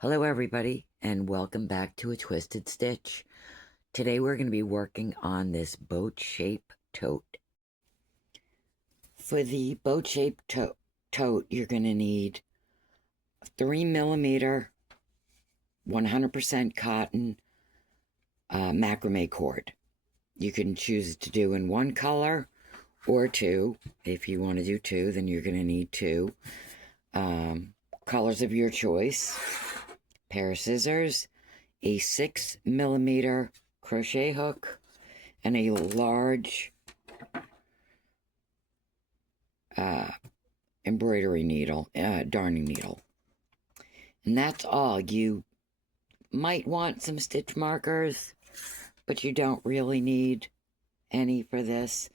Hello everybody and welcome back to A Twisted Stitch. Today we're going to be working on this boat shape tote. For the boat shape tote you're going to need 3mm 100% cotton macrame cord. You can choose to do in one color or two. If you want to do two, then you're going to need two colors of your choice. Pair of scissors, a 6mm crochet hook, and a large embroidery needle, darning needle. And that's all. You might want some stitch markers, but you don't really need any for this.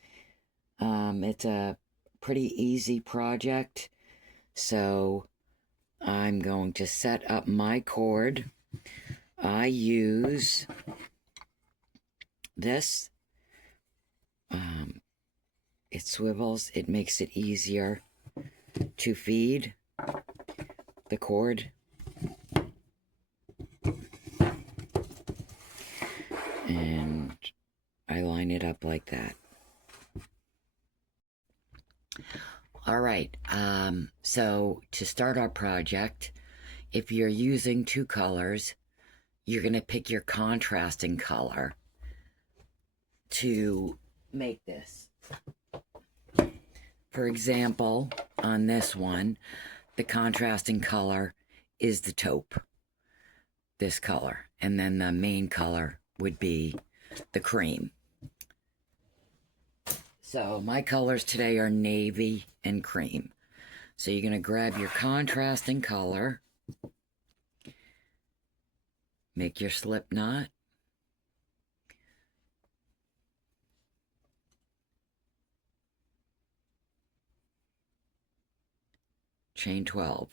It's a pretty easy project, so I'm going to set up my cord. I use this. It swivels. It makes it easier to feed the cord. And I line it up like that. All right, so to start our project, if you're using two colors, you're going to pick your contrasting color to make this. For example, on this one, the contrasting color is the taupe, this color, and then the main color would be the cream. So my colors today are navy and cream. So you're going to grab your contrasting color, make your slip knot, chain 12.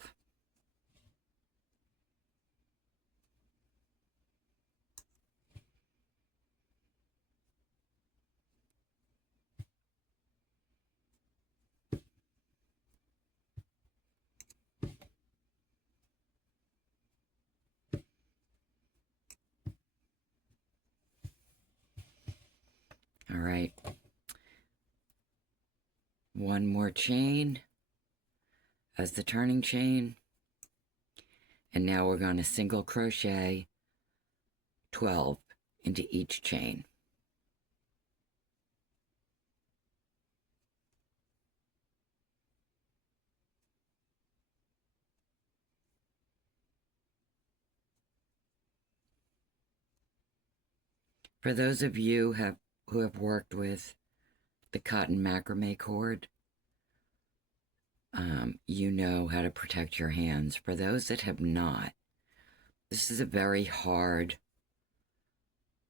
All right. One more chain as the turning chain. And now we're going to single crochet 12 into each chain. For those of you who have worked with the Cotton Macrame Cord, you know how to protect your hands. For those that have not, this is a very hard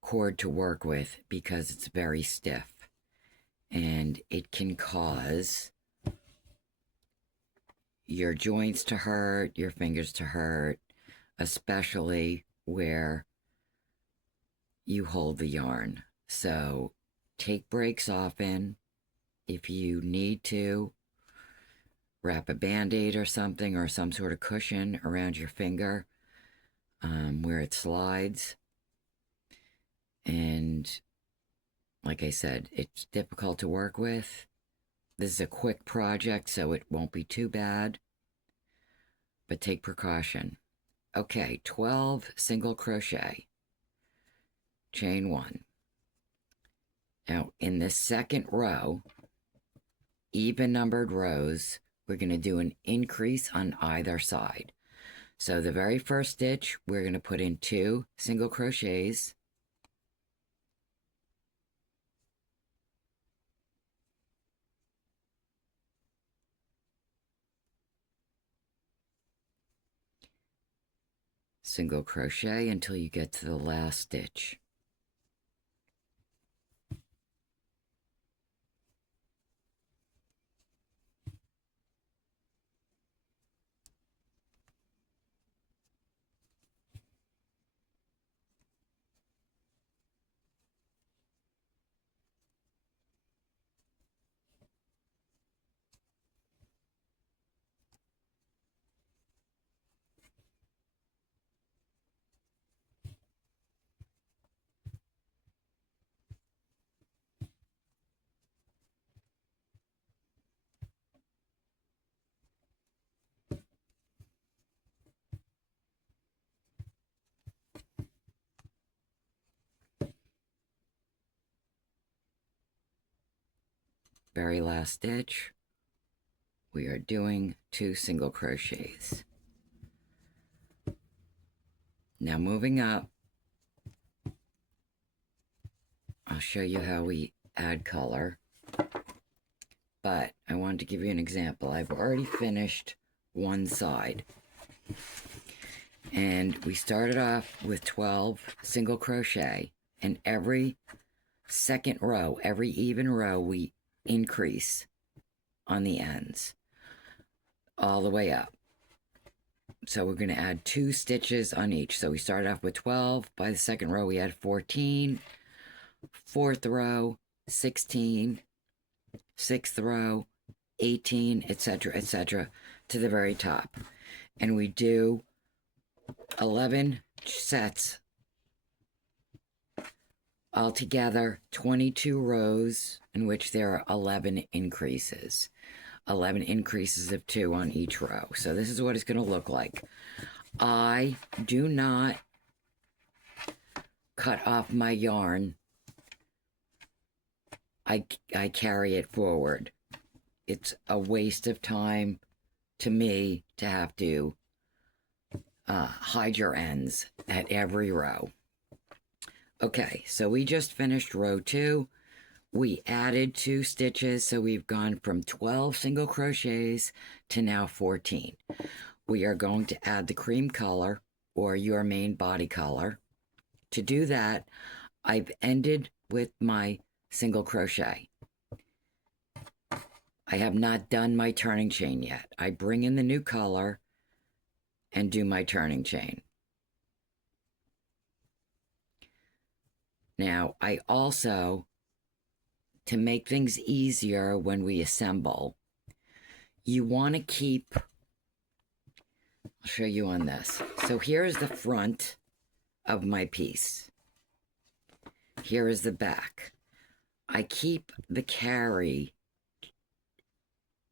cord to work with because it's very stiff, and it can cause your joints to hurt, your fingers to hurt, especially where you hold the yarn. So take breaks often. If you need to, wrap a band-aid or something, or some sort of cushion around your finger where it slides. And like I said, it's difficult to work with. This is a quick project, so it won't be too bad, but take precaution. Okay, 12 single crochet, chain 1. Now in the second row, even numbered rows, we're going to do an increase on either side. So the very first stitch, we're going to put in 2 single crochets. Single crochet until you get to the last stitch. very last stitch, we are doing 2 single crochets. Now moving up, I'll show you how we add color, but I wanted to give you an example. I've already finished one side, and we started off with 12 single crochet, and every second row, every even row, we increase on the ends all the way up. So we're going to add 2 stitches on each. So we started off with 12. By the second row, we had 14. Fourth row, 16. Sixth row, 18, etc., to the very top. And we do 11 sets. Altogether, 22 rows in which there are 11 increases. 11 increases of 2 on each row. So this is what it's going to look like. I do not cut off my yarn. I carry it forward. It's a waste of time to me to have to hide your ends at every row. Okay, so we just finished row 2. We added 2 stitches, so we've gone from 12 single crochets to now 14. We are going to add the cream color, or your main body color. To do that, I've ended with my single crochet. I have not done my turning chain yet. I bring in the new color and do my turning chain. Now, I also, to make things easier when we assemble, you want to keep, I'll show you on this. So here's the front of my piece. Here is the back. I keep the carry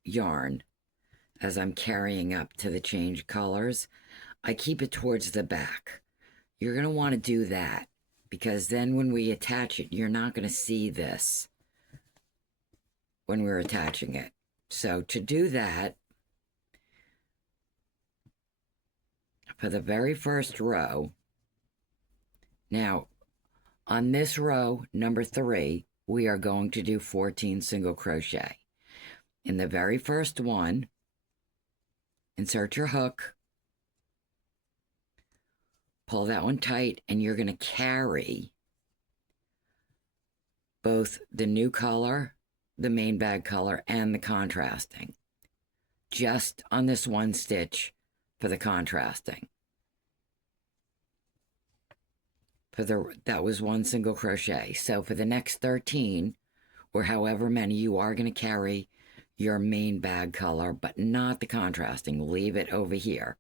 yarn as I'm carrying up to the change colors. I keep it towards the back. You're going to want to do that, because then when we attach it, you're not going to see this when we're attaching it. So to do that, for the very first row, now on this row, number 3, we are going to do 14 single crochet. In the very first one, insert your hook, pull that one tight, and you're going to carry both the new color, the main bag color, and the contrasting, just on this one stitch for the contrasting. That was 1 single crochet. So for the next 13, or however many, you are going to carry your main bag color, but not the contrasting. Leave it over here.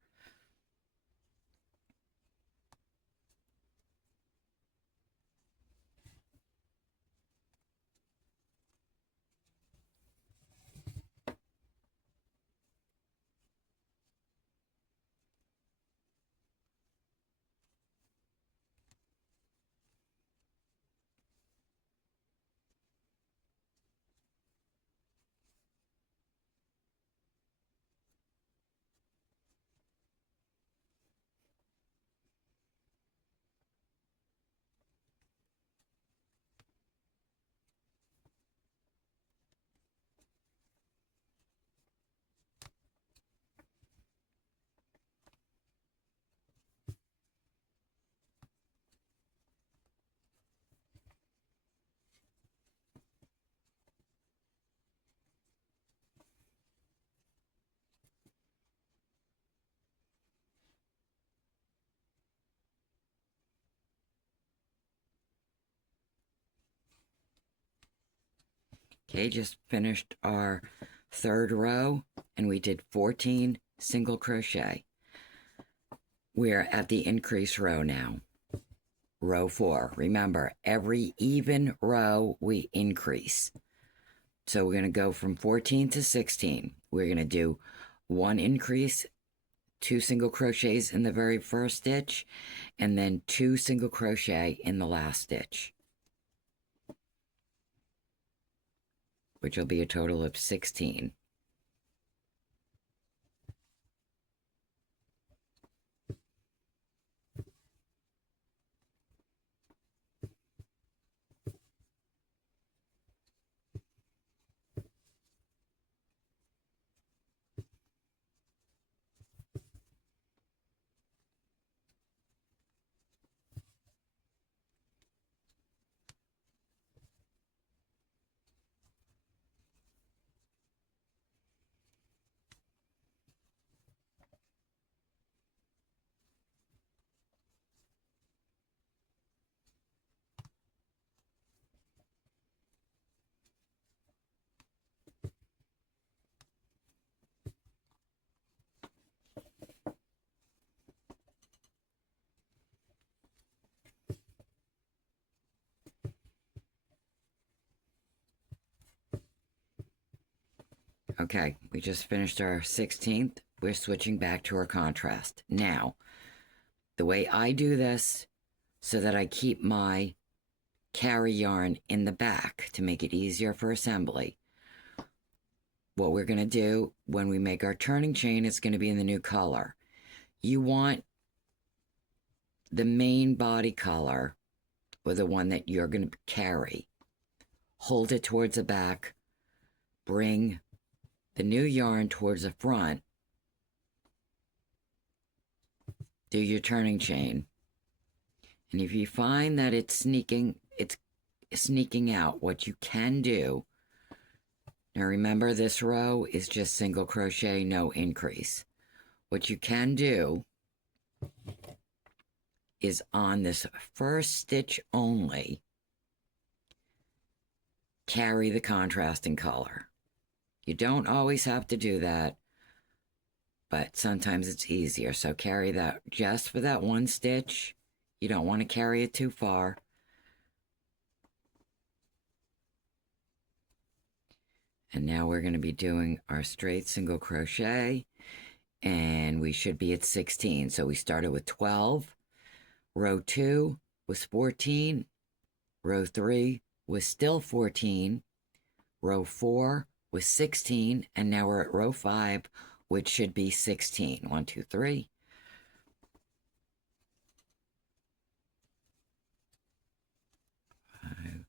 Okay, just finished our 3rd row, and we did 14 single crochet. We're at the increase row now. Row 4. Remember, every even row we increase. So we're going to go from 14 to 16. We're going to do 1 increase, 2 single crochets in the very first stitch, and then 2 single crochet in the last stitch. which will be a total of 16. Okay, we just finished our 16th. We're switching back to our contrast. Now, the way I do this, so that I keep my carry yarn in the back to make it easier for assembly, what we're going to do when we make our turning chain, it's going to be in the new color. You want the main body color, or the one that you're going to carry. Hold it towards the back, bring the new yarn towards the front, do your turning chain, and if you find that it's sneaking out, what you can do, now remember this row is just single crochet, no increase. What you can do is on this first stitch only, carry the contrasting color. You don't always have to do that, but sometimes it's easier. So carry that just for that one stitch. You don't want to carry it too far. And now we're going to be doing our straight single crochet, and we should be at 16. So we started with 12. Row 2 was 14. Row 3 was still 14. Row 4 was 16, and now we're at row 5, which should be 16. 1, 2, 3. 5.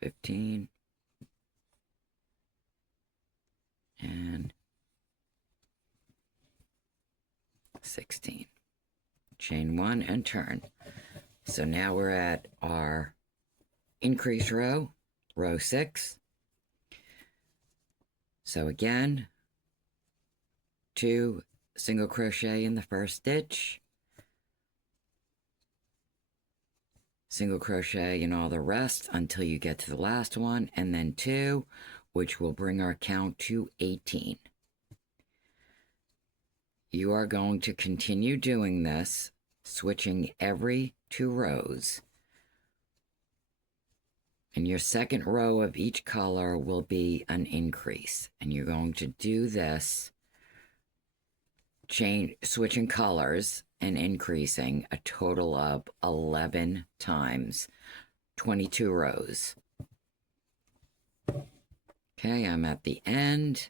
15, and 16. Chain 1 and turn. So now we're at our increase row, row 6. So again, 2 single crochet in the first stitch, single crochet in all the rest until you get to the last one, and then 2, which will bring our count to 18. You are going to continue doing this, switching every 2 rows. And your second row of each color will be an increase. And you're going to do this, switching colors and increasing a total of 11 times, 22 rows. Okay, I'm at the end.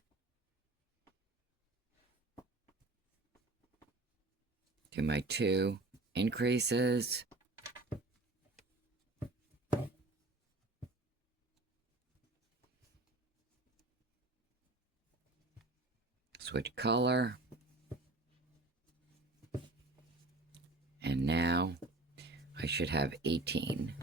Do my 2 increases. Switch color. And now I should have 18.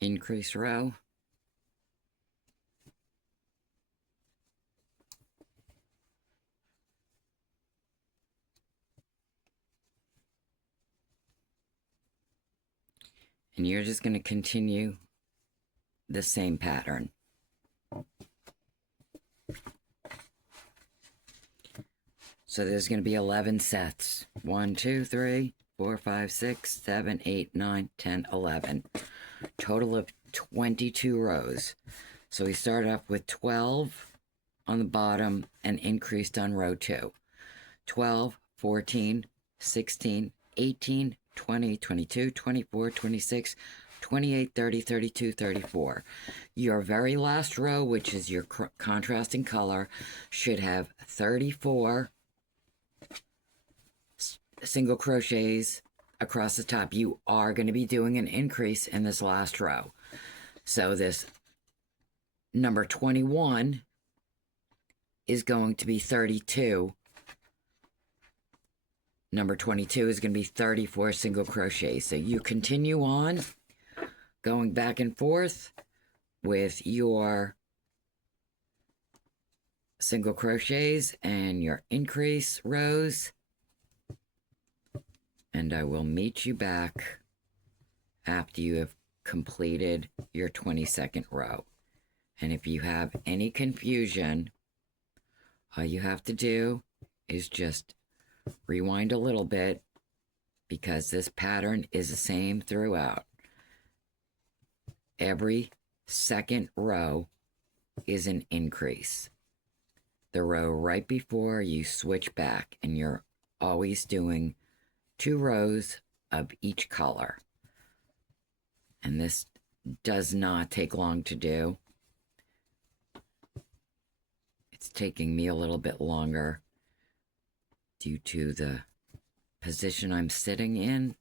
increase row. And you're just going to continue the same pattern. So there's going to be 11 sets. 1, 2, 3, 4, 5, 6, 7, 8, 9, 10, 11. Total of 22 rows. So we started off with 12 on the bottom and increased on row 2. 12, 14, 16, 18, 20, 22, 24, 26, 28, 30, 32, 34. Your very last row, which is your contrasting color, should have 34 single crochets across the top. You are going to be doing an increase in this last row. So this number 21 is going to be 32. Number 22 is going to be 34 single crochets. So you continue on going back and forth with your single crochets and your increase rows. And I will meet you back after you have completed your 22nd row. And if you have any confusion, all you have to do is just rewind a little bit, because this pattern is the same throughout. Every second row is an increase. The row right before you switch back, and you're always doing 2 rows of each color. And this does not take long to do. It's taking me a little bit longer due to the position I'm sitting in.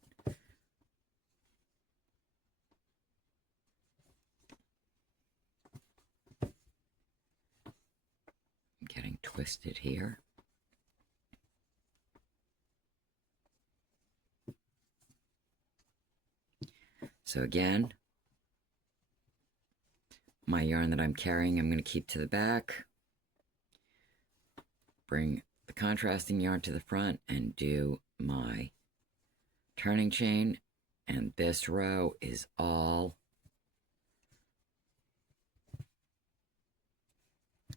I'm getting twisted here. So again, my yarn that I'm carrying, I'm going to keep to the back. Bring the contrasting yarn to the front and do my turning chain. And this row is all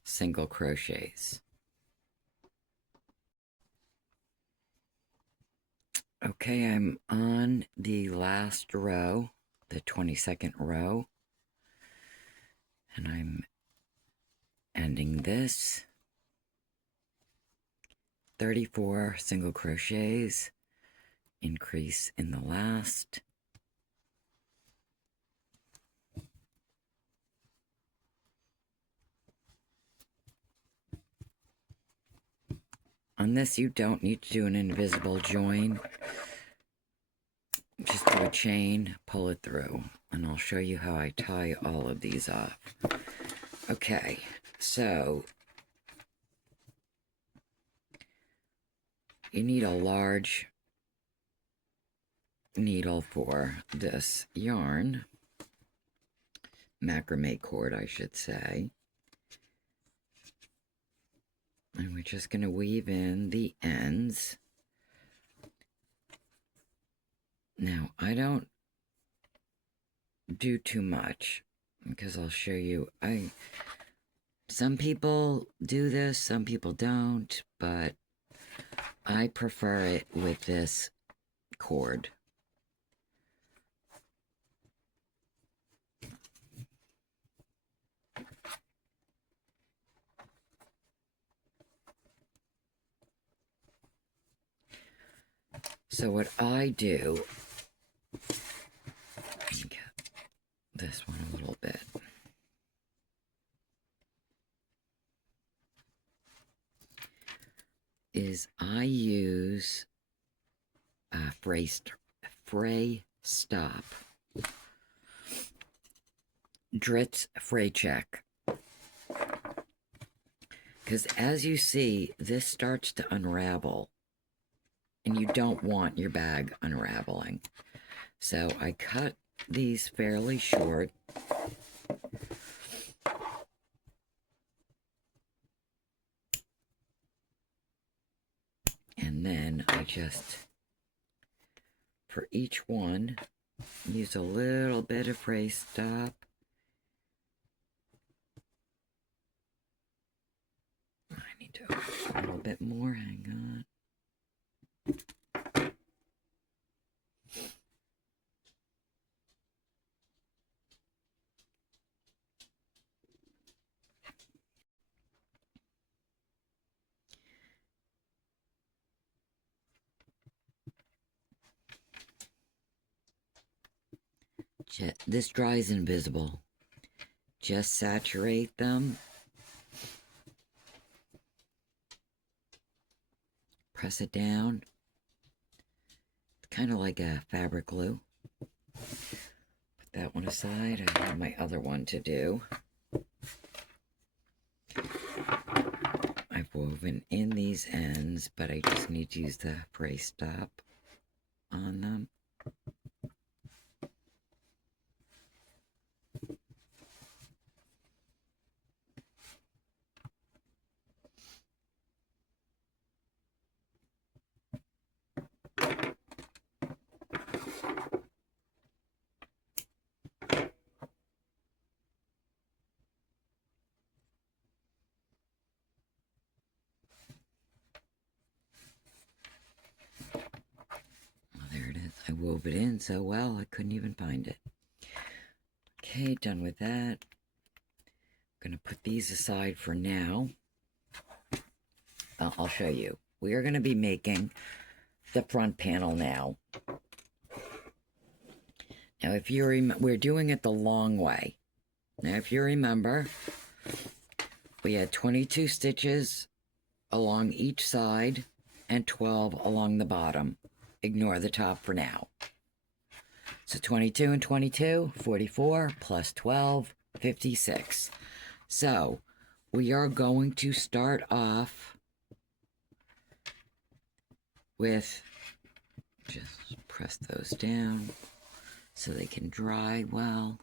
single crochets. Okay, I'm on the last row, the 22nd row, and I'm ending this. 34 single crochets, increase in the last. On this, you don't need to do an invisible join. Just do a chain, pull it through, and I'll show you how I tie all of these off. Okay, so you need a large needle for this yarn, macrame cord, I should say. And we're just going to weave in the ends. Now, I don't do too much, because I'll show you. Some people do this, some people don't, but I prefer it with this cord. So what I do, let me get this one a little bit. Is I use a Fray Stop. Dritz Fray Check. Because as you see, this starts to unravel. And you don't want your bag unraveling. So I cut these fairly short. And then I just, for each one, use a little bit of fray stop. I need to open a little bit more, hang on. This dries invisible. Just saturate them. Press it down. It's kind of like a fabric glue. Put that one aside. I have my other one to do. I've woven in these ends, but I just need to use the fray stop on them. I wove it in so well I couldn't even find it. Okay, done with that. I'm going to put these aside for now. I'll show you. We are going to be making the front panel now. Now, if you we're doing it the long way. Now, if you remember, we had 22 stitches along each side and 12 along the bottom. Ignore the top for now. So 22 and 22, 44 plus 12, 56. So we are going to start off with, just press those down so they can dry well.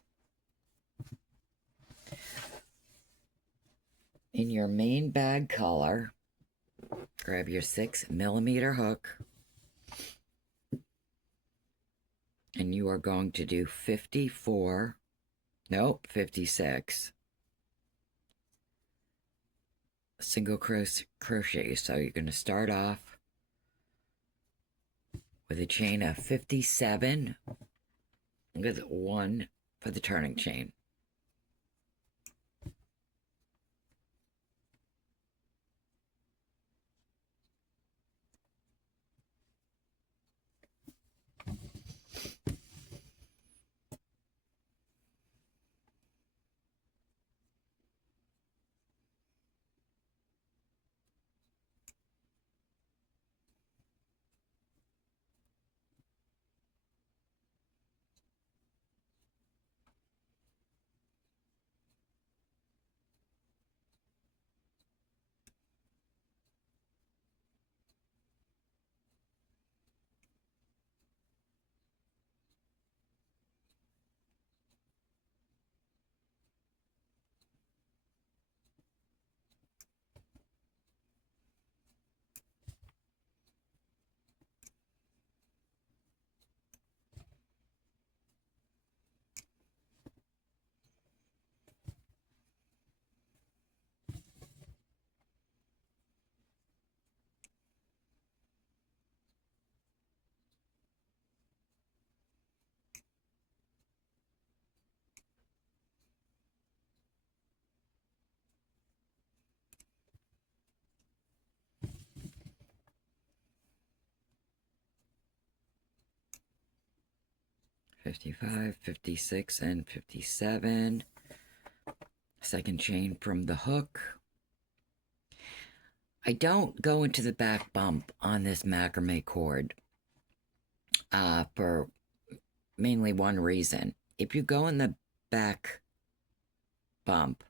In your main bag color, grab your 6mm hook. And you are going to do 56. Single crochet. So you're going to start off with a chain of 57 with 1 for the turning chain. $55, $56, and $57. Second chain from the hook. I don't go into the back bump on this macrame cord for mainly one reason. If you go in the back bump,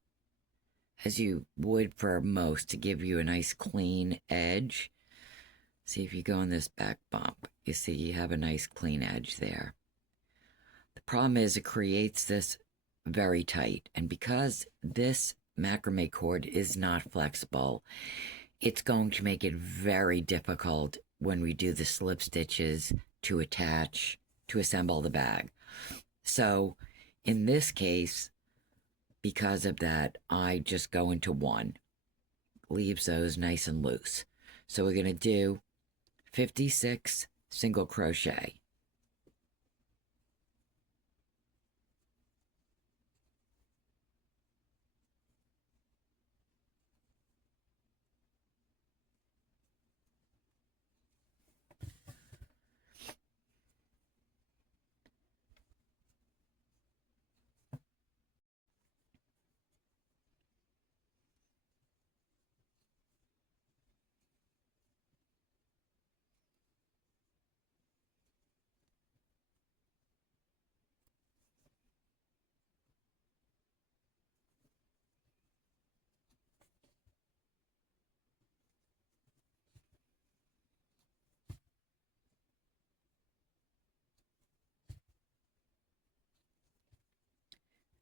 as you would for most, to give you a nice clean edge. See, if you go in this back bump, you see you have a nice clean edge there. The Problem is, it creates this very tight, and because this macrame cord is not flexible, it's going to make it very difficult when we do the slip stitches to assemble the bag. So in this case, because of that, I just go into one, leaves those nice and loose. So we're going to do 56 single crochet.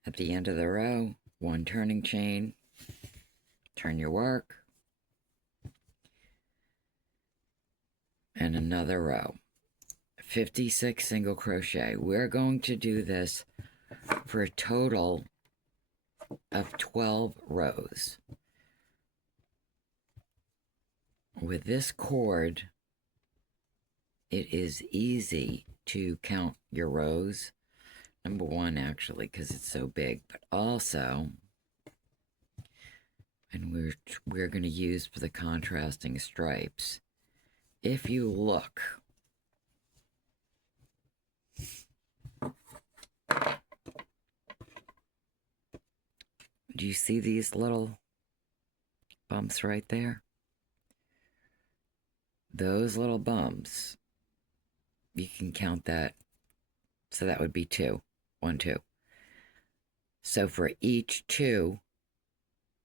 At the end of the row, one turning chain, turn your work, and another row. 56 single crochet. We're going to do this for a total of 12 rows. With this cord, it is easy to count your rows. Number one, actually, because it's so big, but also, and we're going to use for the contrasting stripes. If you look, do you see these little bumps right there? Those little bumps, you can count that. So that would be 2. 1, 2. So for each 2,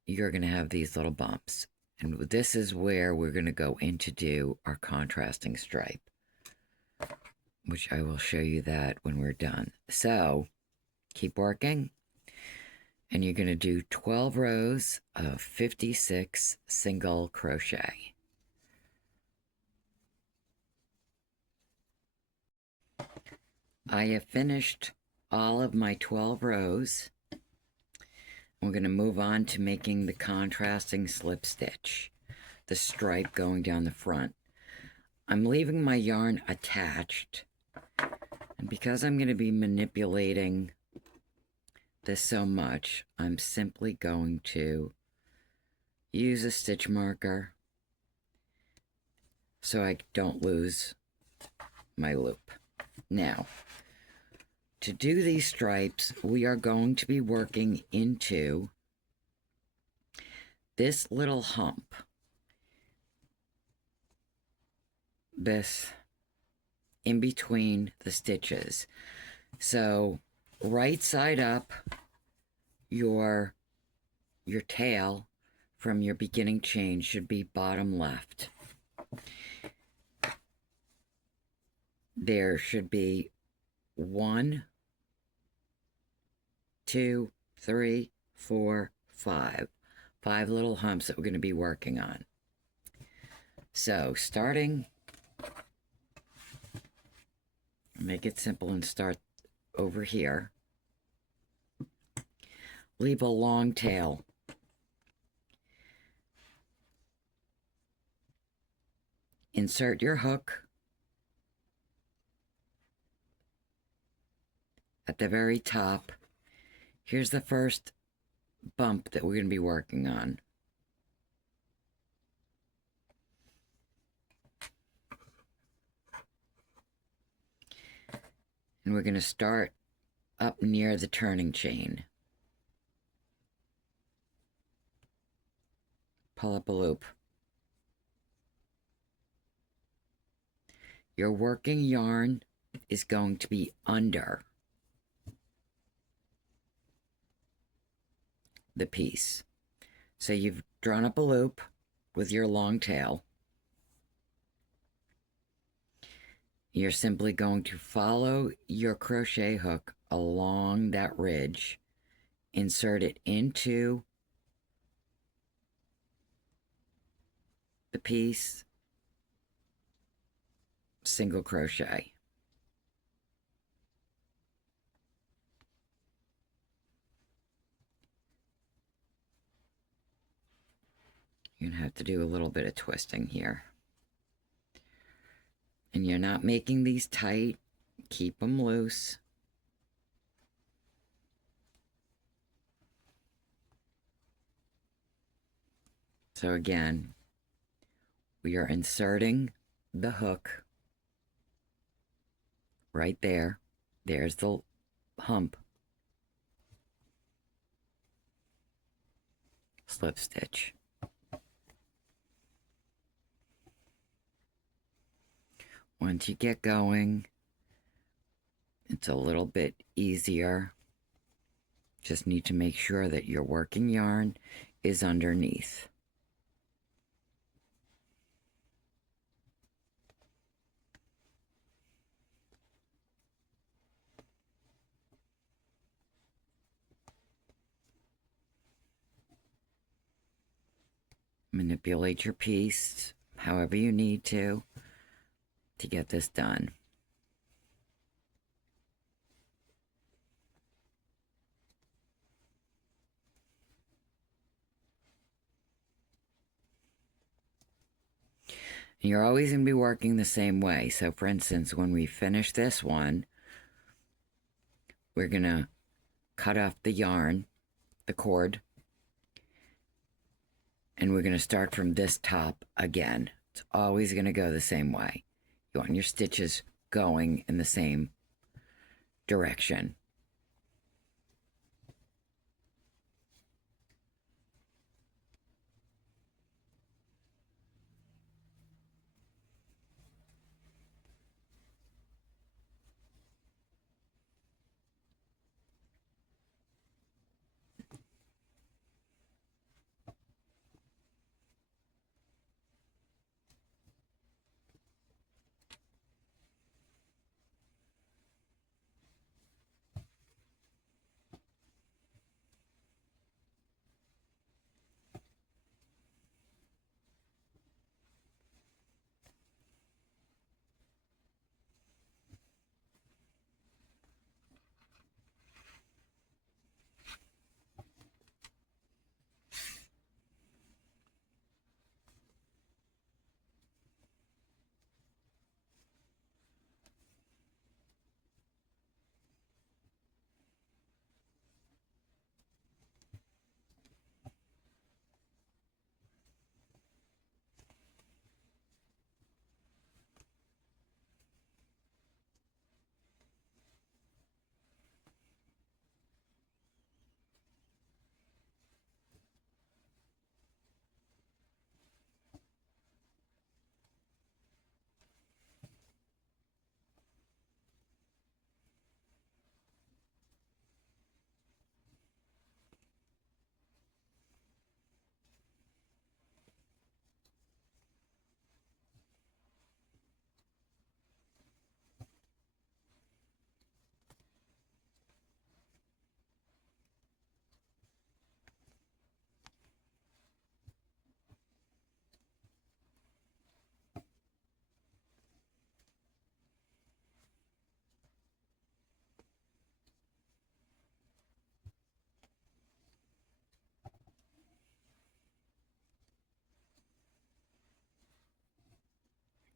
you're going to have these little bumps. And this is where we're going to go in to do our contrasting stripe, which I will show you that when we're done. So keep working. And you're going to do 12 rows of 56 single crochet. I have finished all of my 12 rows. We're going to move on to making the contrasting slip stitch, the stripe going down the front. I'm leaving my yarn attached, and because I'm going to be manipulating this so much, I'm simply going to use a stitch marker so I don't lose my loop. Now, to do these stripes, we are going to be working into this little hump, this in between the stitches. So right side up, your tail from your beginning chain should be bottom left. There should be 1, 2, 3, 4, 5. 5 little humps that we're going to be working on. So starting, make it simple and start over here. Leave a long tail. Insert your hook at the very top. Here's the first bump that we're going to be working on. And we're going to start up near the turning chain. Pull up a loop. Your working yarn is going to be under the piece. So you've drawn up a loop with your long tail. You're simply going to follow your crochet hook along that ridge, insert it into the piece, single crochet. You're gonna have to do a little bit of twisting here. And you're not making these tight, keep them loose. So again, we are inserting the hook right there. There's the hump. Slip stitch. Once you get going, it's a little bit easier. Just need to make sure that your working yarn is underneath. Manipulate your piece however you need to get this done. You're always going to be working the same way. So for instance, when we finish this one, we're going to cut off the yarn, the cord, and we're going to start from this top again. It's always going to go the same way. You want your stitches going in the same direction.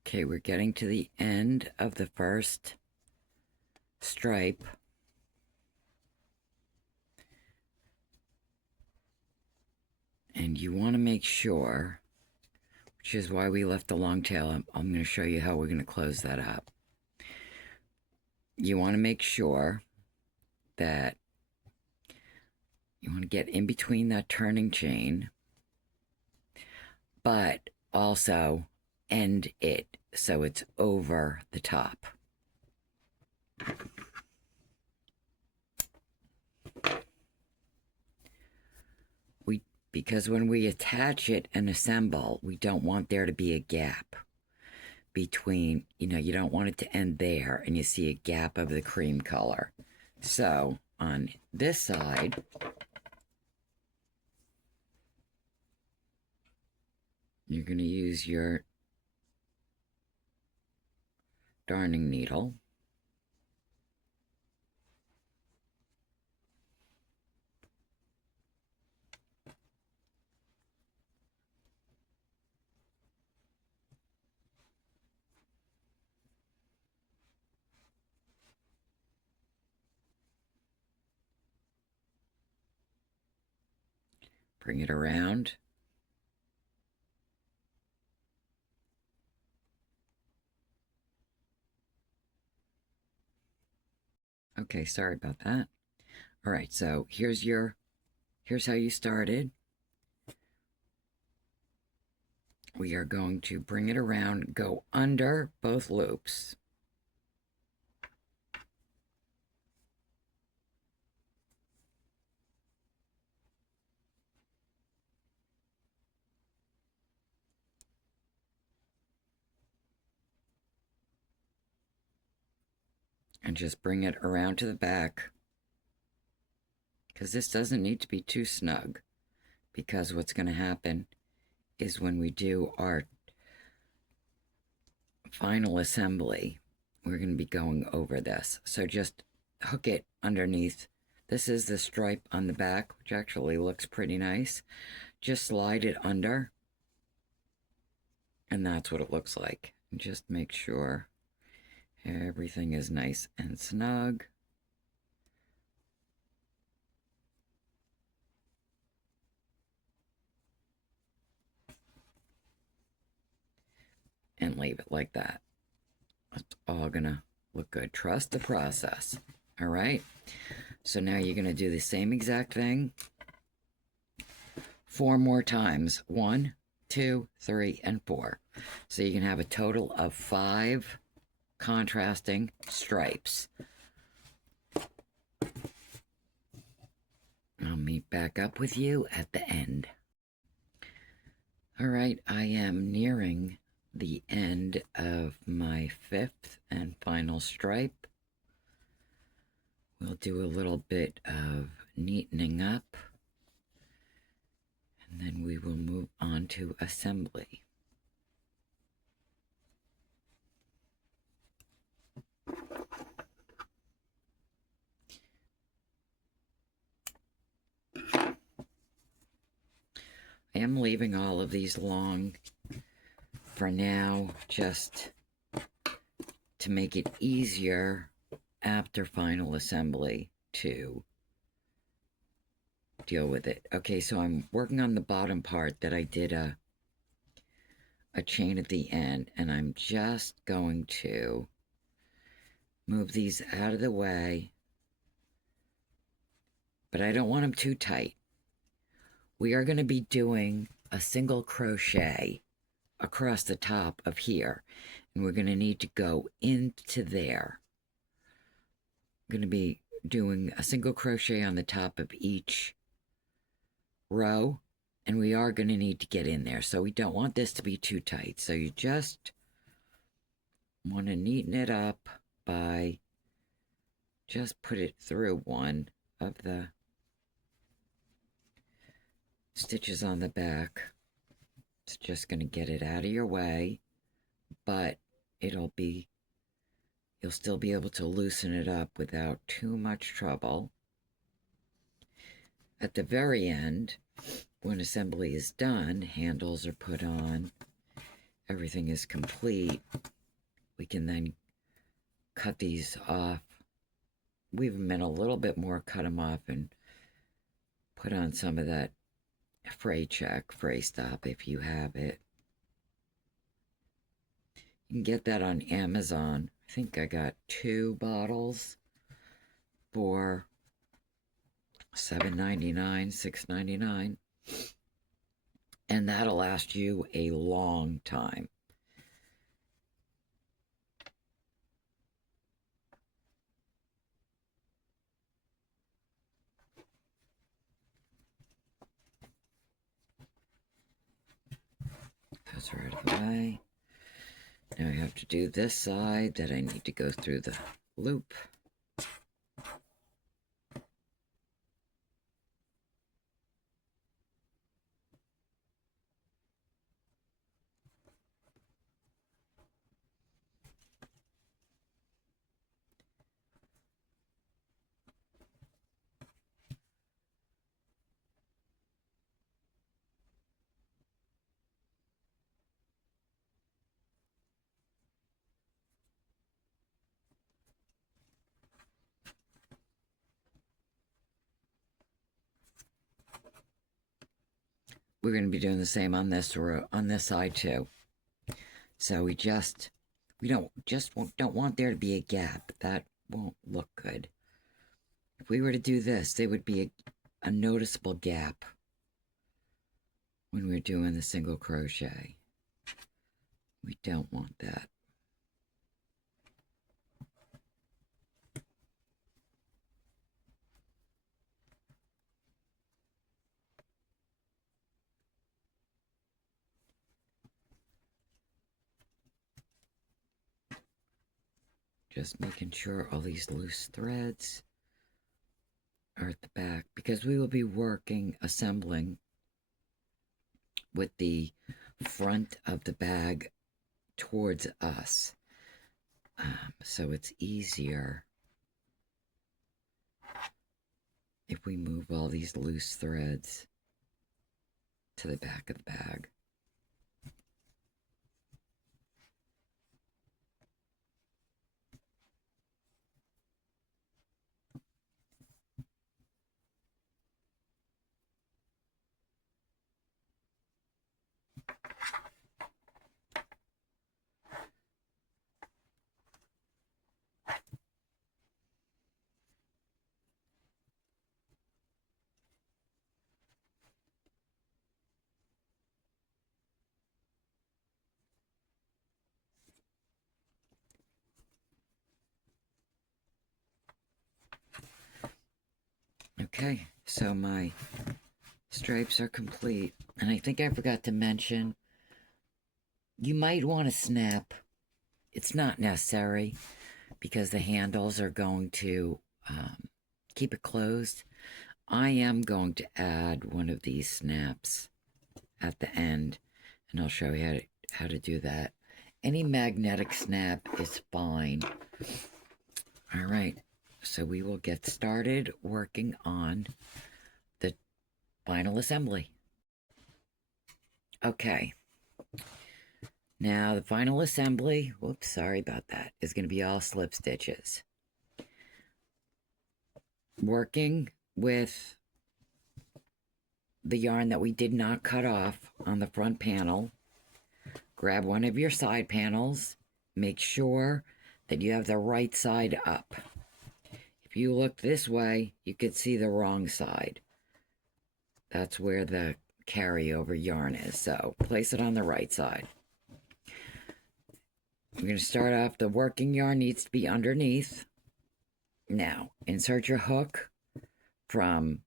Okay, we're getting to the end of the first stripe. And you want to make sure, which is why we left the long tail. I'm going to show you how we're going to close that up. You want to make sure that you want to get in between that turning chain, but also end it so it's over the top. Because when we attach it and assemble, we don't want there to be a gap. between, you don't want it to end there and you see a gap of the cream color. So on this side, you're going to use your darning needle. Bring it around. Okay, sorry about that. All right, so here's how you started. We are going to bring it around, go under both loops. And just bring it around to the back, because this doesn't need to be too snug, because what's going to happen is when we do our final assembly, we're going to be going over this. So just hook it underneath. This is the stripe on the back, which actually looks pretty nice. Just slide it under, and that's what it looks like. And just make sure everything is nice and snug. And leave it like that. It's all gonna look good. Trust the process. All right. So now you're gonna do the same exact thing 4 more times. 1, 2, 3, and 4. So you can have a total of 5 contrasting stripes. I'll meet back up with you at the end. All right, I am nearing the end of my 5th and final stripe. We'll do a little bit of neatening up, and then we will move on to assembly. I am leaving all of these long for now, just to make it easier after final assembly to deal with it. Okay, so I'm working on the bottom part that I did a chain at the end, and I'm just going to move these out of the way, but I don't want them too tight. We are going to be doing a single crochet across the top of here, and we're going to need to go into there. I'm going to be doing a single crochet on the top of each row, and we are going to need to get in there, so we don't want this to be too tight. So you just want to neaten it up by just put it through one of the stitches on the back. It's just going to get it out of your way, but you'll still be able to loosen it up without too much trouble. At the very end, when assembly is done, handles are put on, everything is complete, we can then cut these off. Weave them in a little bit more, cut them off, and put on some of that Fray Check, Fray Stop if you have it. You can get that on Amazon. I think I got 2 bottles for $7.99, $6.99. And that'll last you a long time. Those are out of the way. Now I have to do this side that I need to go through the loop. We're going to be doing the same on this row, on this side too. So we don't want there to be a gap. That won't look good. If we were to do this, there would be a noticeable gap when we're doing the single crochet. We don't want that. Just making sure all these loose threads are at the back, because we will be working, assembling with the front of the bag towards us. So it's easier if we move all these loose threads to the back of the bag. Okay, so my stripes are complete. And I think I forgot to mention, you might want to snap. It's not necessary because the handles are going to keep it closed. I am going to add one of these snaps at the end, and I'll show you how to do that. Any magnetic snap is fine. All right, so we will get started working on the final assembly. Okay, now the final assembly, whoops, sorry about that, is going to be all slip stitches. Working with the yarn that we did not cut off on the front panel, grab one of your side panels, make sure that you have the right side up. If you look this way, you could see the wrong side. That's where the carryover yarn is, so place it on the right side. We're going to start off, the working yarn needs to be underneath. Now, insert your hook from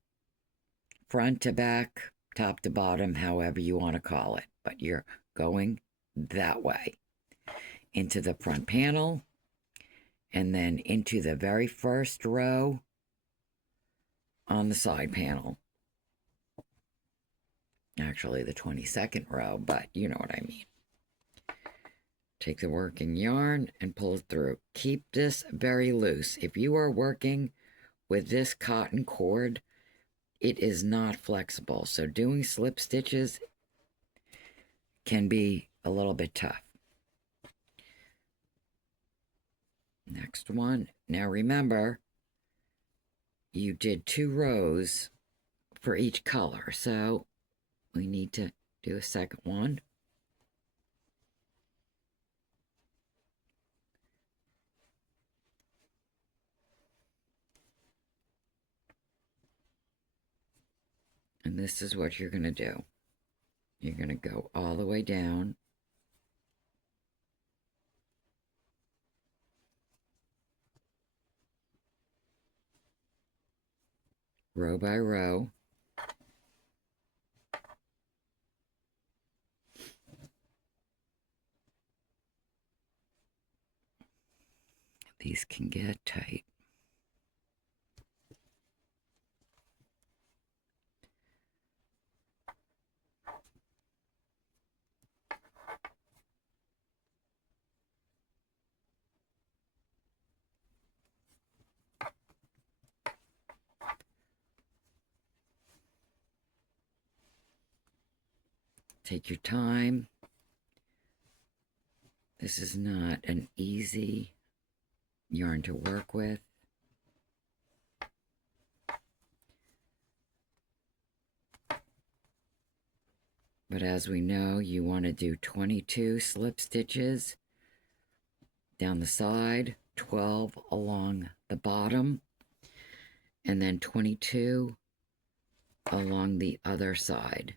front to back, top to bottom, however you want to call it, but you're going that way into the front panel, and then into the very first row on the side panel. Actually, the 22nd row, but you know what I mean. Take the working yarn and pull it through. Keep this very loose. If you are working with this cotton cord, it is not flexible, so doing slip stitches can be a little bit tough. Next one. Now remember, you did 2 rows for each color, so we need to do a second one. And this is what you're going to do. You're going to go all the way down. Row by row. these can get tight. Take your time. This is not an easy yarn to work with. But as we know, you want to do 22 slip stitches down the side, 12 along the bottom, and then 22 along the other side.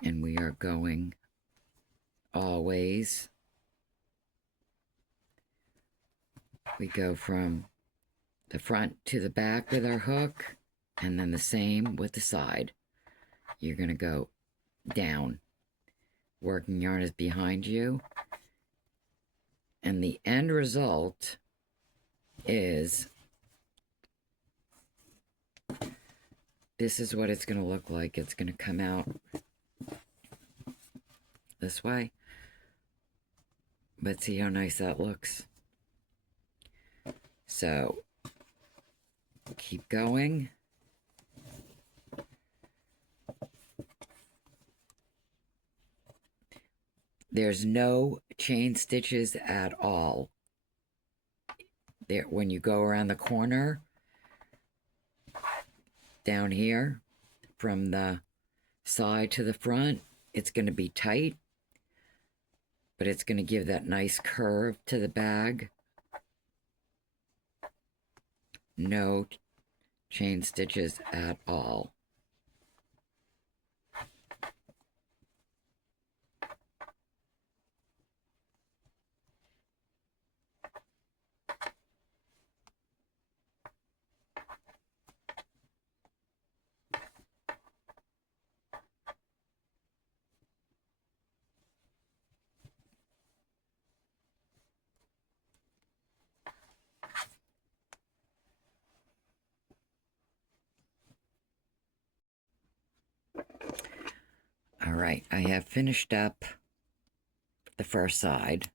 And we are going always, we go from the front to the back with our hook, and then the same with the side. You're going to go down. Working yarn is behind you. And the end result is, this is what it's going to look like. It's going to come out this way. But see how nice that looks? So, keep going. There's no chain stitches at all. There, when you go around the corner, down here, from the side to the front, it's going to be tight, but it's going to give that nice curve to the bag. No chain stitches at all. All right, I have finished up the first side.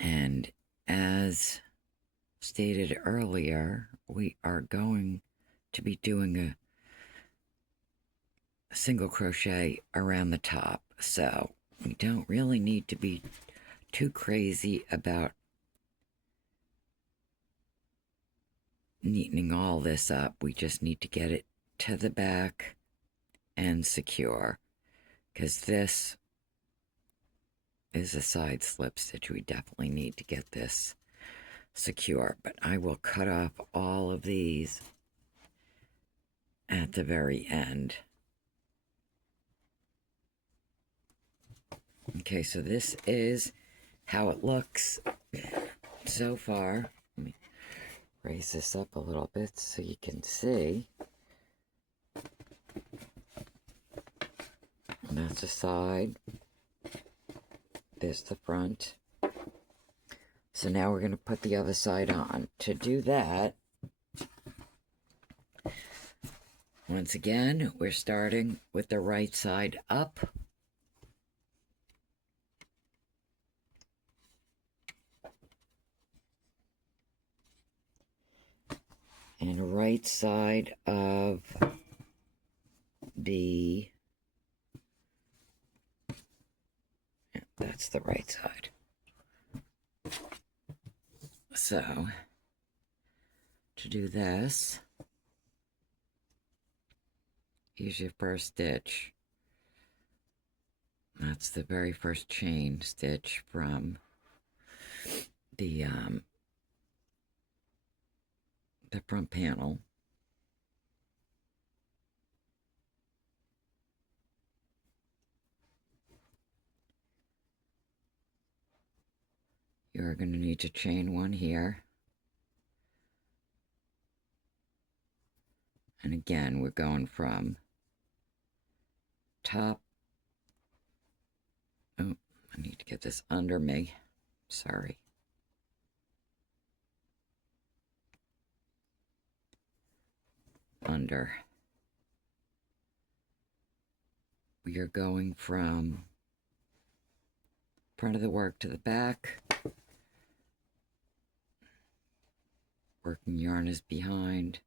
And as stated earlier, we are going to be doing a single crochet around the top. So we don't really need to be too crazy about neatening all this up. We just need to get it to the back and secure, because this is a side slip stitch. We definitely need to get this secure, but I will cut off all of these at the very end. Okay, so this is how it looks so far. Let me raise this up a little bit so you can see. And that's the side. There's the front. So now we're going to put the other side on. To do that, once again, we're starting with the right side up. And right side of the, that's the right side. So, to do this, use your first stitch. That's the very first chain stitch from the front panel. We're going to need to chain one here. And again, we're going from top. Oh, I need to get this under me. Sorry. Under. We are going from front of the work to the back. Working yarn is behind.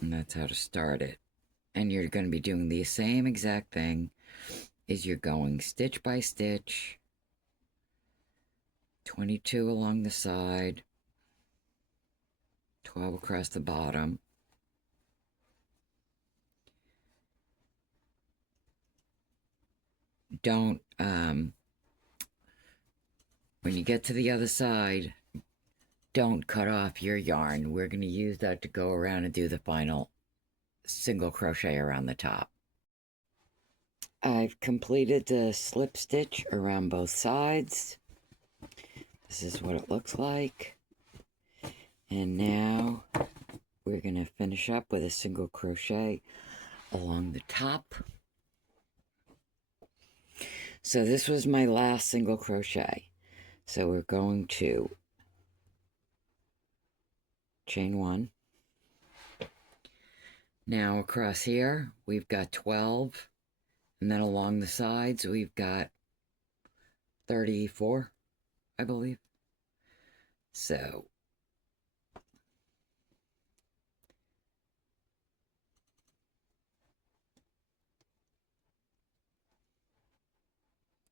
And that's how to start it. And you're going to be doing the same exact thing. Is you're going stitch by stitch. 22 along the side. 12 across the bottom. Don't, when you get to the other side, don't cut off your yarn. We're going to use that to go around and do the final single crochet around the top. I've completed the slip stitch around both sides. This is what it looks like. And now we're going to finish up with a single crochet along the top. So this was my last single crochet. So we're going to chain one. Now across here, we've got 12. And then along the sides, we've got 34, I believe. So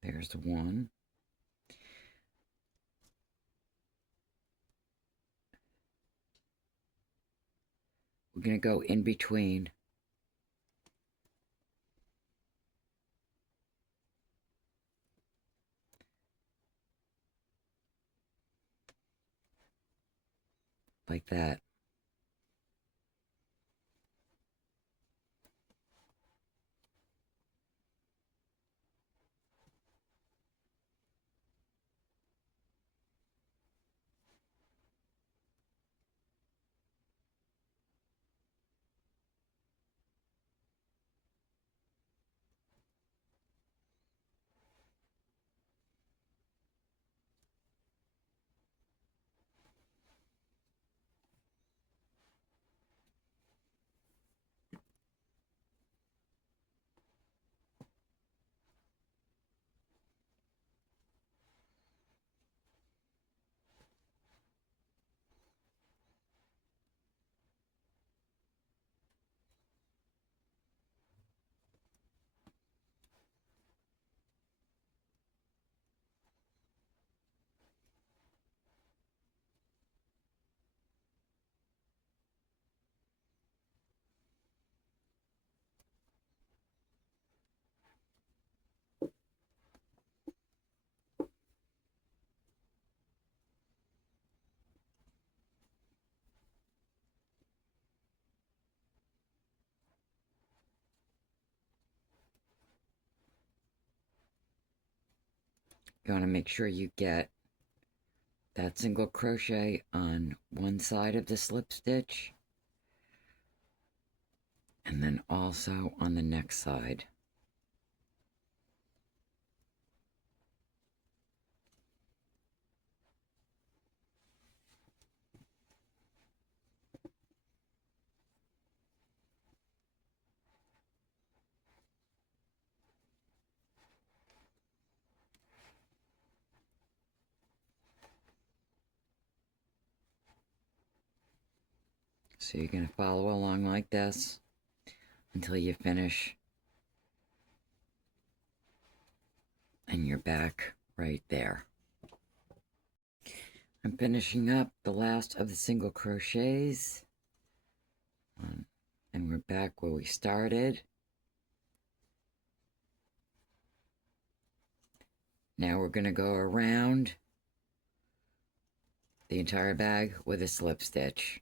there's one. We're going to go in between. Like that. You want to make sure you get that single crochet on one side of the slip stitch and then also on the next side. So you're going to follow along like this until you finish, and you're back right there. I'm finishing up the last of the single crochets, and we're back where we started. Now we're going to go around the entire bag with a slip stitch.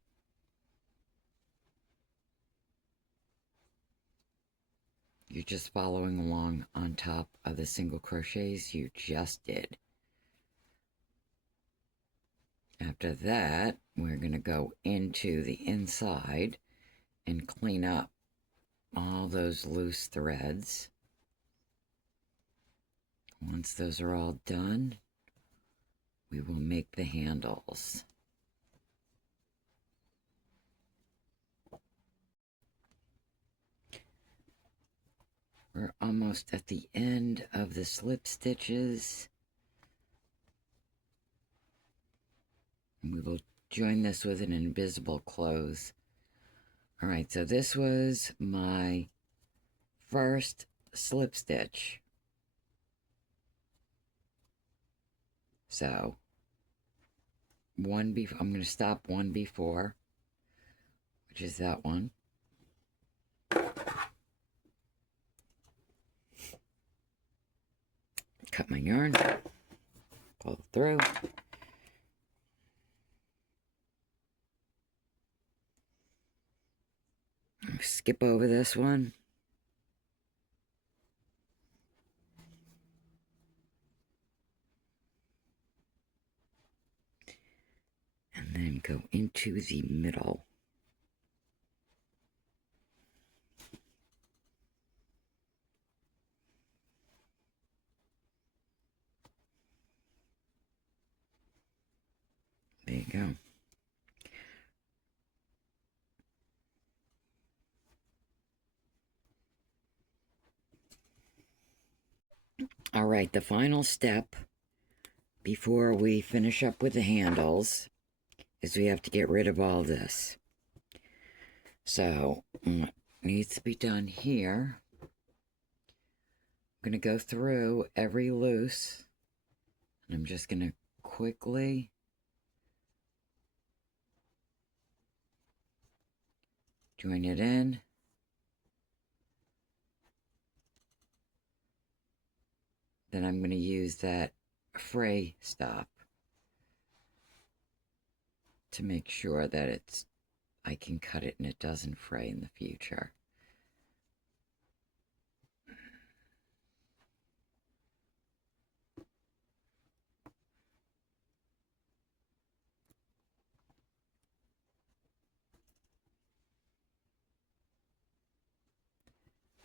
You're just following along on top of the single crochets you just did. After that, we're going to go into the inside and clean up all those loose threads. Once those are all done, we will make the handles. We're almost at the end of the slip stitches. And we will join this with an invisible close. All right, so this was my first slip stitch. So I'm going to stop one before, which is that one. Cut my yarn, pull through. Skip over this one. And then go into the middle. There you go. All right, the final step before we finish up with the handles is we have to get rid of all this. So, what needs to be done here, I'm going to go through every loose, and I'm just going to quickly join it in. Then I'm going to use that fray stop to make sure that I can cut it and it doesn't fray in the future.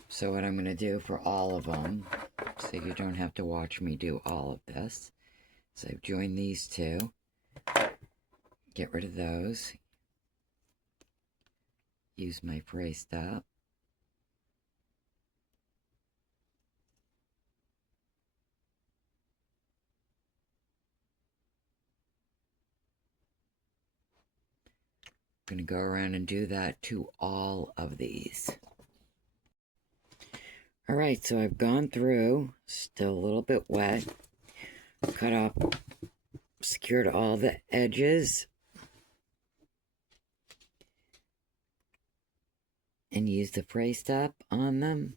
So what I'm going to do for all of them, so you don't have to watch me do all of this, is I've joined these two, get rid of those, use my fray stop, I'm going to go around and do that to all of these. All right, so I've gone through, still a little bit wet, cut off, secured all the edges, and used the fray stop on them.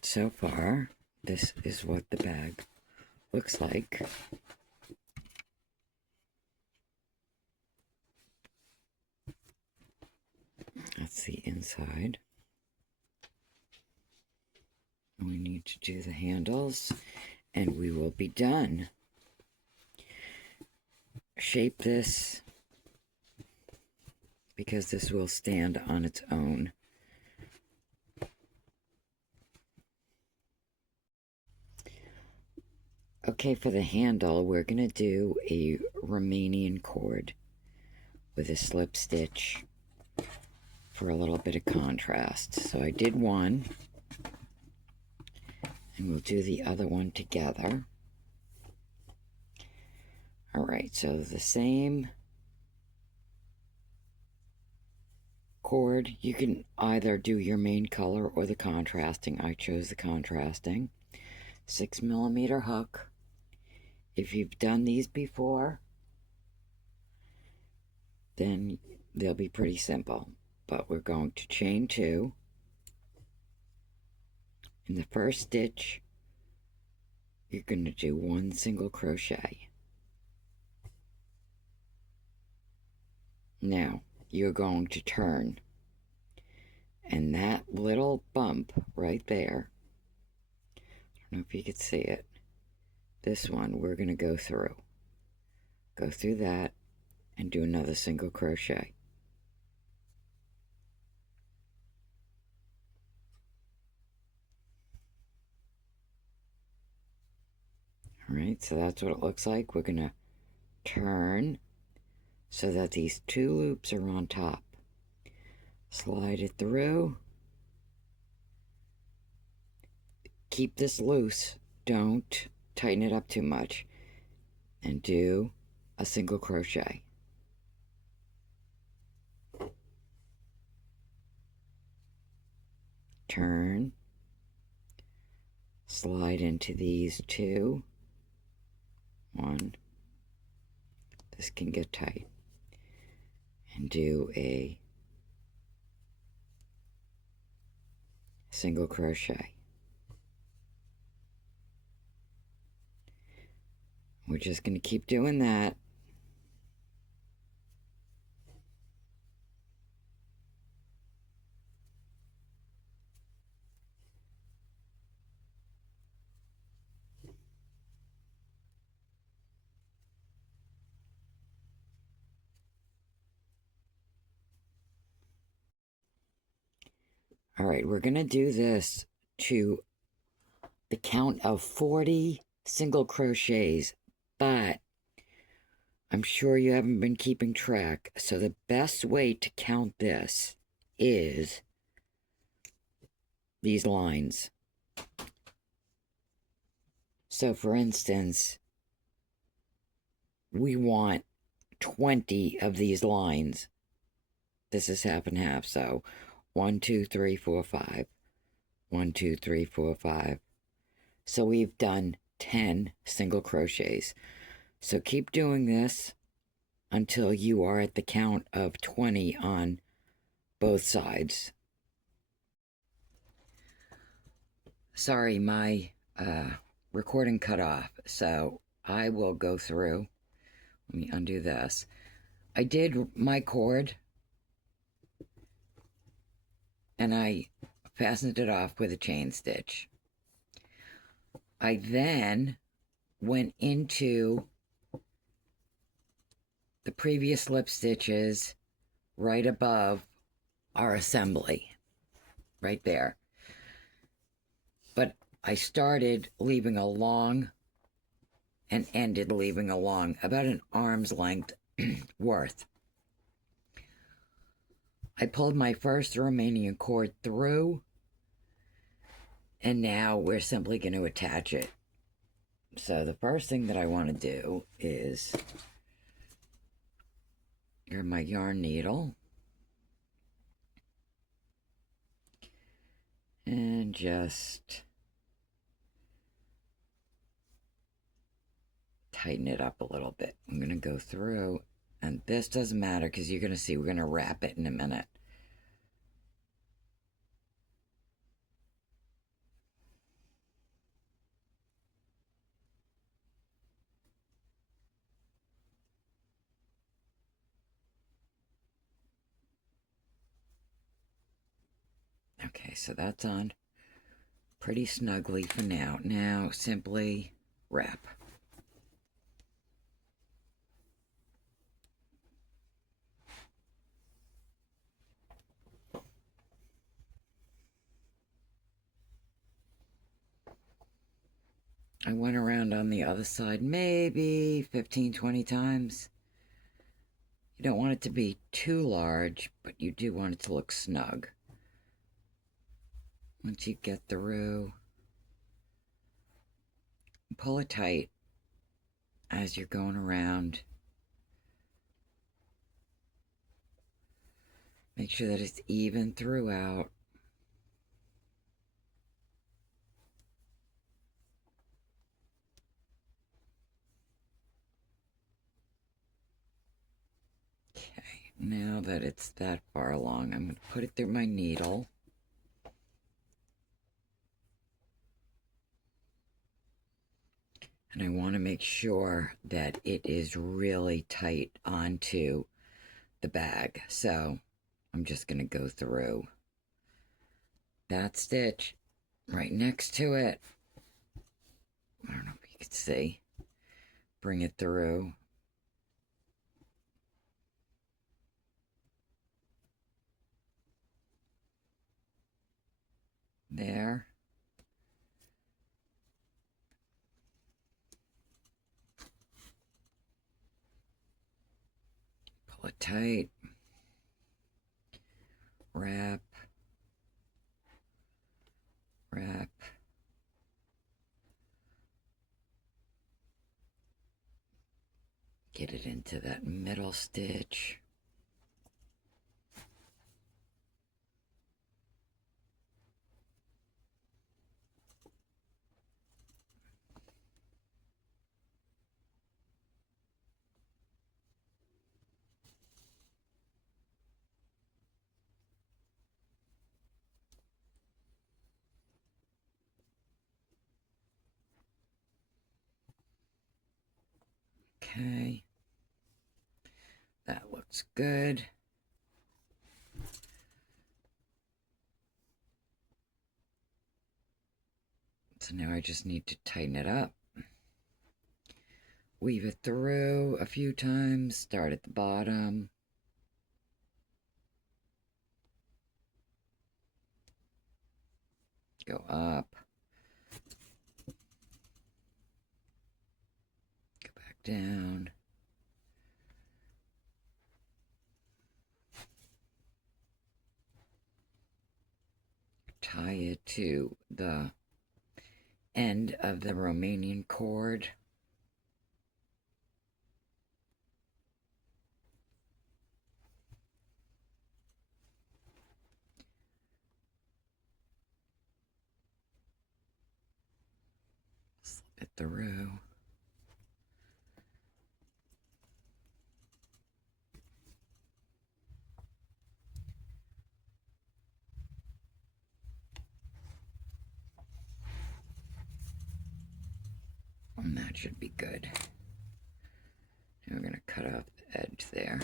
So far, this is what the bag looks like. That's the inside. We need to do the handles, and we will be done. Shape this, because this will stand on its own. Okay, for the handle, we're going to do a Romanian cord with a slip stitch for a little bit of contrast. So I did one, and we'll do the other one together. All right, so the same cord, you can either do your main color or the contrasting. I chose the contrasting. 6mm hook. If you've done these before, then they'll be pretty simple. but we're going to chain 2. In the first stitch, you're going to do 1 single crochet. Now, you're going to turn, and that little bump right there, I don't know if you could see it, this one we're going to go through that and do another single crochet. All right, so that's what it looks like. We're going to turn so that these 2 loops are on top. Slide it through. Keep this loose. Don't tighten it up too much. And do a single crochet. Turn. Slide into these 2. 1. This can get tight. And do a single crochet. We're just going to keep doing that. All right, we're going to do this to the count of 40 single crochets, but I'm sure you haven't been keeping track. So the best way to count this is these lines. So for instance, we want 20 of these lines. This is half and half, so 1, 2, 3, 4, 5. 1, 2, 3, 4, 5. So we've done 10 single crochets. So keep doing this until you are at the count of 20 on both sides. Sorry, my recording cut off, so I will go through. Let me undo this. I did my cord, and I fastened it off with a chain stitch. I then went into the previous slip stitches right above our assembly, right there. But I started leaving a long and ended leaving a long, about an arm's length worth. I pulled my first Romanian cord through, and now we're simply going to attach it. So the first thing that I want to do is grab my yarn needle and just tighten it up a little bit. I'm going to go through, and this doesn't matter because you're going to see we're going to wrap it in a minute. Okay, so that's on pretty snugly for now. Now simply wrap. I went around on the other side maybe 15-20 times. You don't want it to be too large, but you do want it to look snug. Once you get through, pull it tight as you're going around. Make sure that it's even throughout. Okay. Now that it's that far along, I'm going to put it through my needle. And I want to make sure that it is really tight onto the bag. So I'm just going to go through that stitch right next to it. I don't know if you can see. Bring it through. There. Pull it tight. Wrap. Wrap. Get it into that middle stitch. Okay. That looks good. So now I just need to tighten it up. Weave it through a few times. Start at the bottom. Go up. Go back down. Tie it to the end of the Romanian cord. Slip it through. And that should be good. Now we're going to cut off the edge there.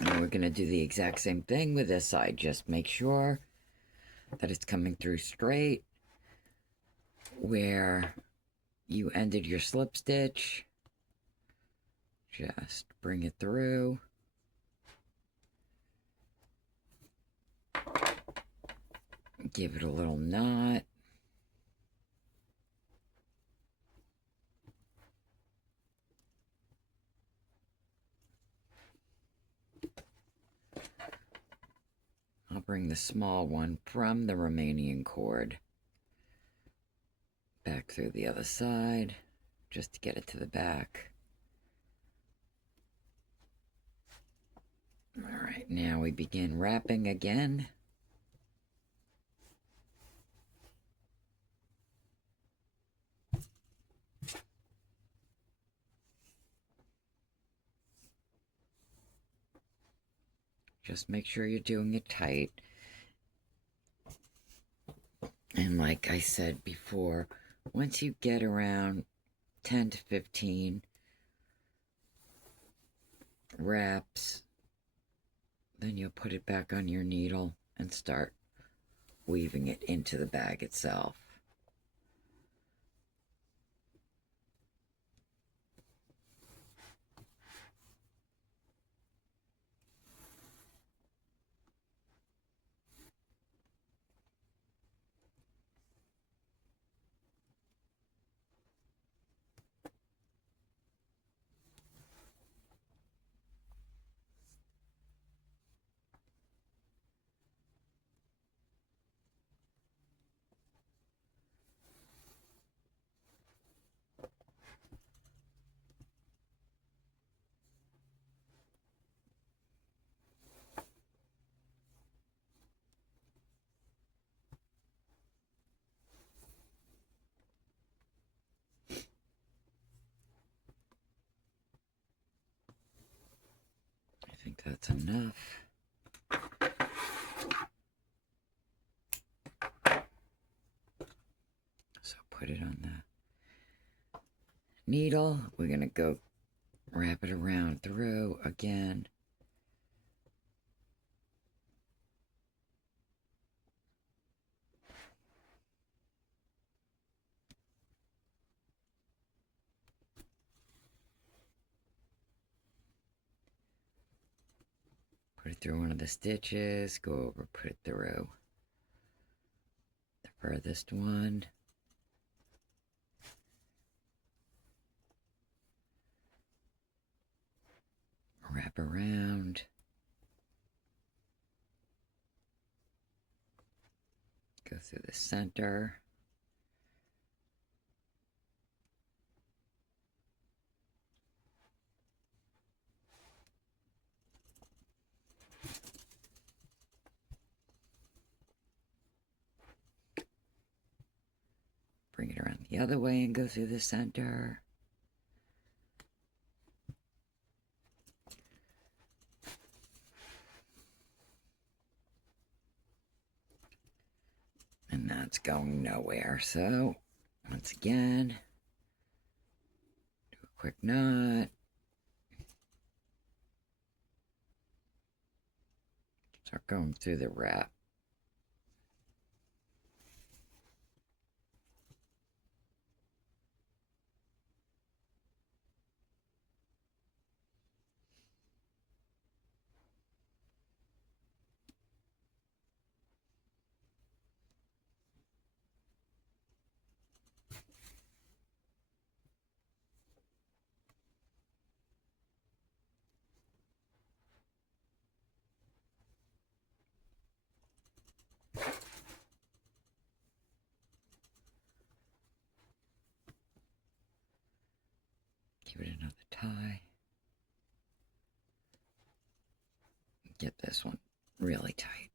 And we're going to do the exact same thing with this side. Just make sure that it's coming through straight where you ended your slip stitch. Just bring it through. Give it a little knot. I'll bring the small one from the Romanian cord back through the other side just to get it to the back. All right, now we begin wrapping again. Just make sure you're doing it tight. And like I said before, once you get around 10 to 15 wraps, then you'll put it back on your needle and start weaving it into the bag itself. think that's enough. So put it on the needle. We're going to go wrap it around through again. Put it through one of the stitches, go over, put it through the furthest one. Wrap around. Go through the center. Bring it around the other way and go through the center. And that's going nowhere. So, once again, do a quick knot. Start going through the wrap. Give it another tie. Get this one really tight.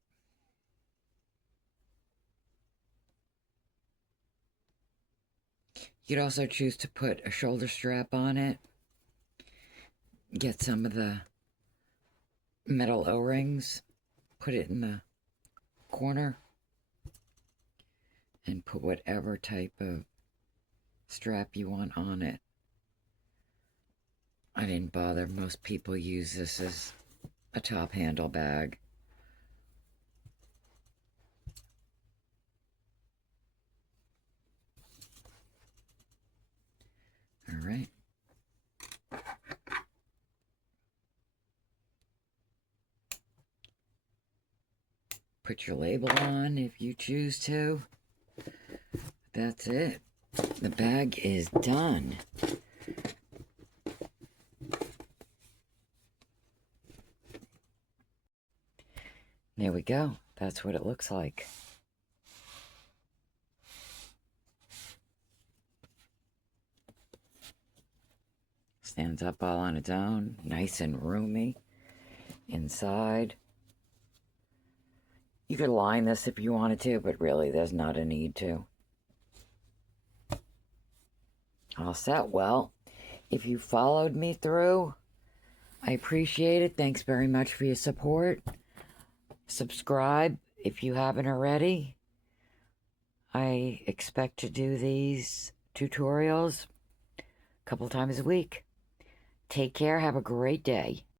You could also choose to put a shoulder strap on it. Get some of the metal O-rings, put it in the corner, and put whatever type of strap you want on it. I didn't bother. Most people use this as a top handle bag. All right. Put your label on if you choose to. That's it. The bag is done. There we go. That's what it looks like. Stands up all on its own, nice and roomy inside. You could line this if you wanted to, but really there's not a need to. All set. Well, if you followed me through, I appreciate it. Thanks very much for your support. Subscribe if you haven't already. I expect to do these tutorials a couple times a week. Take care. Have a great day.